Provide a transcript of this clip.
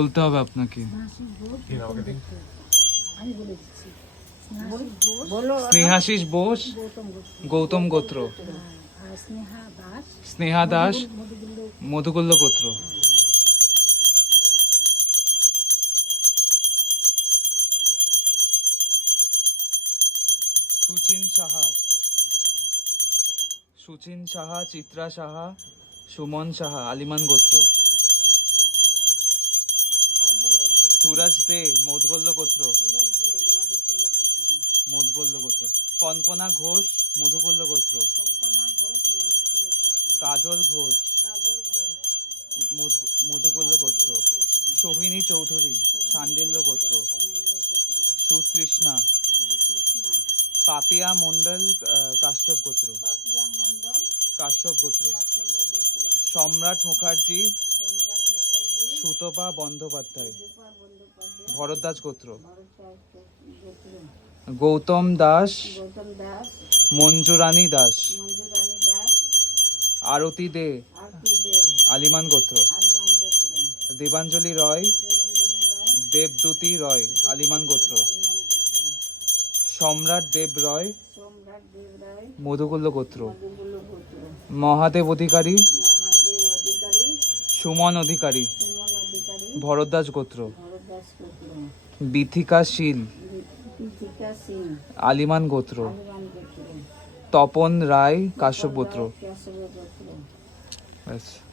বলতে হবে আপনাকে। স্নেহাশিস বোস, গৌতম গোত্র। স্নেহা দাস, মধুকুল্ল গোত্র। সুচিন সাহা। সুচিন সাহা, চিত্রা সাহা, সুমন সাহা, আলিমান গোত্র। সুরজ দে মধুগল্ল গোত্র। মধুগল্ল গোত্র। কনকনা ঘোষ মধুকল্ল গোত্র। কাজল ঘোষ। মধু- মধুকল্ল গোত্র। সোহিনী চৌধুরী, সান্ডিল্য গোত্র। সুতৃষ্ণা। পাপিয়া মন্ডল কাশ্যপ গোত্র। কাশ্যপ গোত্র। সম্রাট মুখার্জি সুতপা বন্দ্যোপাধ্যায় ভরদ্বাজ গোত্র। গৌতম দাস, মঞ্জুরানী দাস, আরতি দে, আলিমান গোত্র। দেবাঞ্জলি রয়, দেবদূতি রয়, আলিমান গোত্র। সম্রাট দেব রয়, মধুকুল্ল গোত্র। মহাদেব অধিকারী, সুমন অধিকারী। ভরদ্বাজ গোত্র। বিথিকা শীল। আলিমান গোত্র। তপন রায় কাশ্যপ গোত্র। ব্যাস।